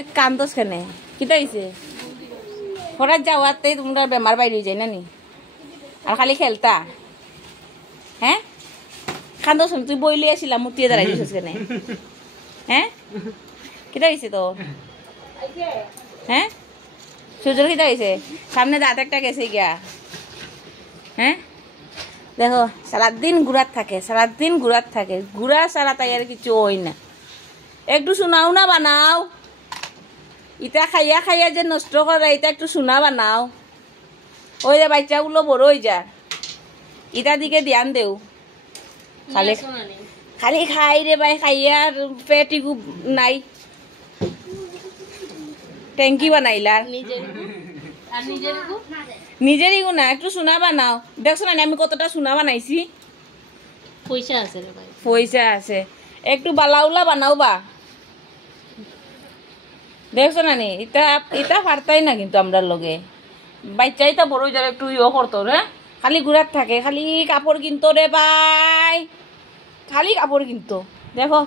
তুমি কান্দোস কেনে কিতা হইছে হঠাৎ যাওয়াতে তোমরা বেমার বাইরে যায় না নি আর খালি খেলতা হ্যাঁ কান্দোস তুই বইলে আসিলাম মুতিয়ে দাঁড়াই দিছিস কেনে হ্যাঁ কিতা হইছে তো হ্যাঁ সূর্যর কিতা হইছে সামনে দাঁত একটা গেছে গিয়া হ্যাঁ দেখো সারাদিন ঘুরাত থাকে ঘুরা সারা তাই আর কিছু হই না একটু শোনাও না বানাও ইটা খাইয়া খাইয়া যে নষ্ট করে এটা একটু শোনা বানাও ওই যে বাচ্চাগুলো বড় হয়ে যা ইটার দিকে ধ্যান দেও খালি খালি খাই রে ভাই খাইয়া পেটিকু নাই ট্যাঙ্কি বানাইলা নিজেরই না একটু শোনা বানাও দেখছো না আমি কতটা শোনা বানাইছি পয়সা আছে একটু বালাউলা বানাও বা দেখছো না নি ইটা ইটা পারতাই না কিন্তু আমরা লগে বাচ্চাই তো বড় যারা একটু ইয়ে করতো রে খালি ঘুরাত থাকে খালি কাপড় কিনতো রে ভাই খালি কাপড় কিনতো দেখো